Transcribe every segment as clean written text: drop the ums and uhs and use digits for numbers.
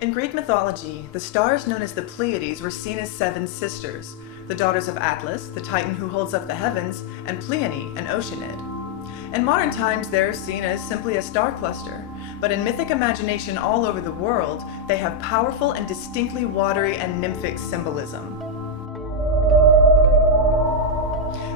In Greek mythology, the stars known as the Pleiades were seen as seven sisters, the daughters of Atlas, the titan who holds up the heavens, and Pleione, an oceanid. In modern times, they're seen as simply a star cluster, but in mythic imagination all over the world, they have powerful and distinctly watery and nymphic symbolism.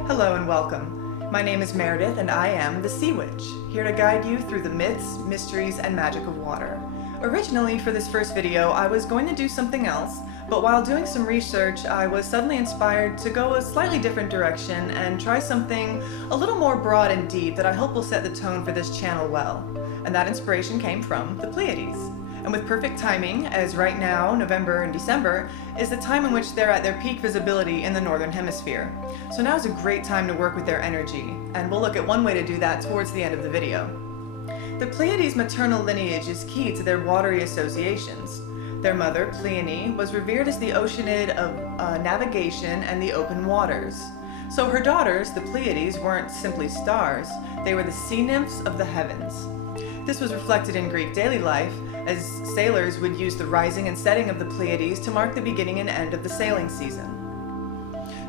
Hello and welcome. My name is Meredith and I am the Sea Witch, here to guide you through the myths, mysteries, and magic of water. Originally, for this first video, I was going to do something else, but while doing some research, I was suddenly inspired to go a slightly different direction and try something a little more broad and deep that I hope will set the tone for this channel well. And that inspiration came from the Pleiades. And with perfect timing, as right now, November and December, is the time in which they're at their peak visibility in the Northern Hemisphere. So now is a great time to work with their energy, and we'll look at one way to do that towards the end of the video. The Pleiades' maternal lineage is key to their watery associations. Their mother, Pleione, was revered as the oceanid of navigation and the open waters. So her daughters, the Pleiades, weren't simply stars, they were the sea nymphs of the heavens. This was reflected in Greek daily life, as sailors would use the rising and setting of the Pleiades to mark the beginning and end of the sailing season.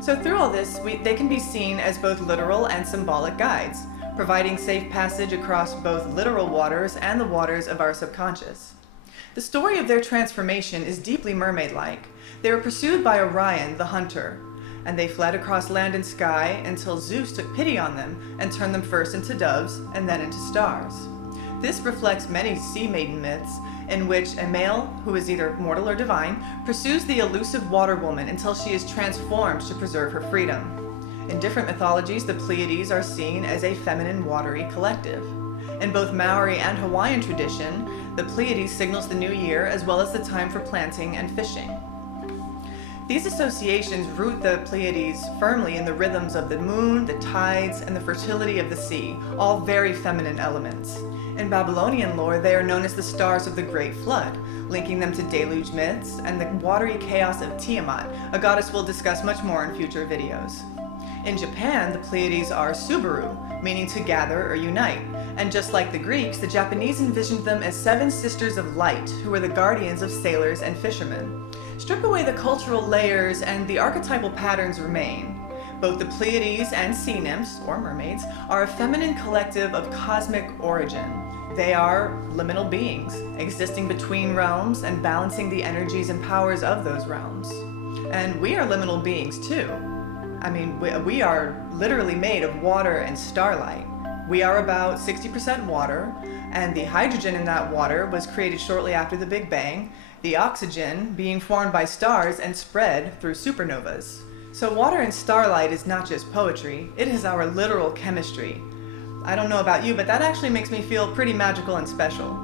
So through all this, they can be seen as both literal and symbolic guides, providing safe passage across both literal waters and the waters of our subconscious. The story of their transformation is deeply mermaid-like. They were pursued by Orion, the hunter, and they fled across land and sky until Zeus took pity on them and turned them first into doves and then into stars. This reflects many sea maiden myths in which a male, who is either mortal or divine, pursues the elusive water woman until she is transformed to preserve her freedom. In different mythologies, the Pleiades are seen as a feminine, watery collective. In both Maori and Hawaiian tradition, the Pleiades signals the new year as well as the time for planting and fishing. These associations root the Pleiades firmly in the rhythms of the moon, the tides, and the fertility of the sea, all very feminine elements. In Babylonian lore, they are known as the stars of the Great Flood, linking them to deluge myths and the watery chaos of Tiamat, a goddess we'll discuss much more in future videos. In Japan, the Pleiades are Subaru, meaning to gather or unite, and just like the Greeks, the Japanese envisioned them as seven sisters of light, who were the guardians of sailors and fishermen. Strip away the cultural layers and the archetypal patterns remain. Both the Pleiades and sea nymphs, or mermaids, are a feminine collective of cosmic origin. They are liminal beings, existing between realms and balancing the energies and powers of those realms. And we are liminal beings too. I mean, we are literally made of water and starlight. We are about 60% water, and the hydrogen in that water was created shortly after the Big Bang, the oxygen being formed by stars and spread through supernovas. So water and starlight is not just poetry, it is our literal chemistry. I don't know about you, but that actually makes me feel pretty magical and special.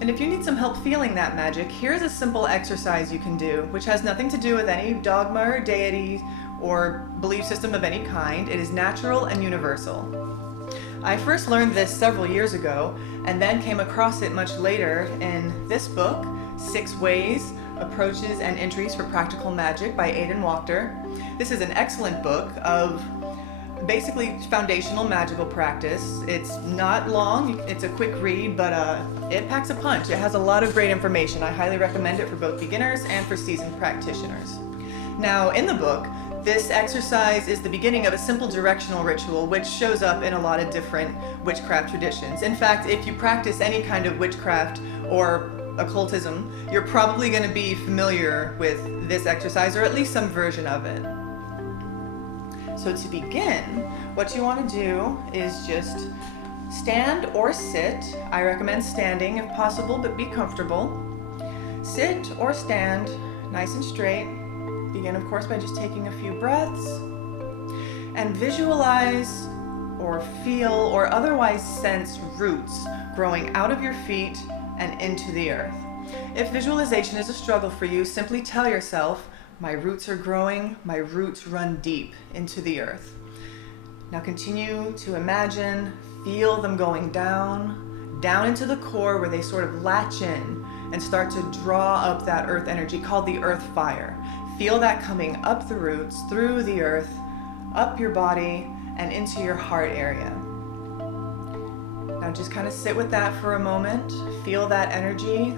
And if you need some help feeling that magic, here's a simple exercise you can do, which has nothing to do with any dogma or deity or belief system of any kind. It is natural and universal. I first learned this several years ago, and then came across it much later in this book, 6 Ways, Approaches, and Entries for Practical Magic by Aidan Wachter. This is an excellent book of basically foundational magical practice. It's not long, it's a quick read, but it packs a punch. It has a lot of great information. I highly recommend it for both beginners and for seasoned practitioners. Now, in the book, this exercise is the beginning of a simple directional ritual which shows up in a lot of different witchcraft traditions. In fact, if you practice any kind of witchcraft or occultism, you're probably going to be familiar with this exercise, or at least some version of it. So to begin, what you want to do is just stand or sit. I recommend standing if possible, but be comfortable. Sit or stand nice and straight. Begin, of course, by just taking a few breaths, and visualize or feel or otherwise sense roots growing out of your feet and into the earth. If visualization is a struggle for you, simply tell yourself, my roots are growing, my roots run deep into the earth. Now continue to imagine, feel them going down into the core where they sort of latch in and start to draw up that earth energy called the earth fire. Feel that coming up the roots, through the earth, up your body, and into your heart area. Now just kind of sit with that for a moment. Feel that energy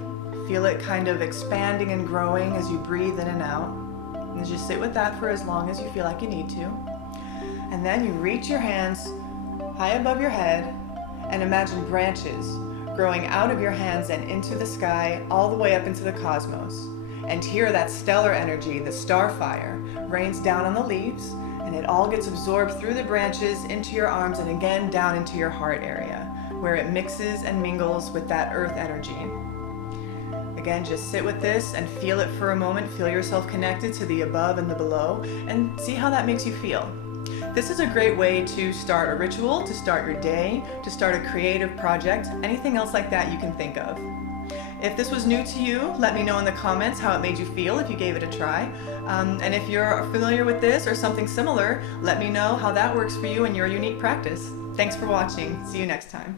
Feel it kind of expanding and growing as you breathe in and out. And just sit with that for as long as you feel like you need to. And then you reach your hands high above your head and imagine branches growing out of your hands and into the sky all the way up into the cosmos. And here that stellar energy, the star fire, rains down on the leaves, and it all gets absorbed through the branches into your arms and again down into your heart area, where it mixes and mingles with that earth energy. Again, just sit with this and feel it for a moment. Feel yourself connected to the above and the below and see how that makes you feel. This is a great way to start a ritual, to start your day, to start a creative project, anything else like that you can think of. If this was new to you, let me know in the comments how it made you feel if you gave it a try. And if you're familiar with this or something similar, let me know how that works for you in your unique practice. Thanks for watching. See you next time.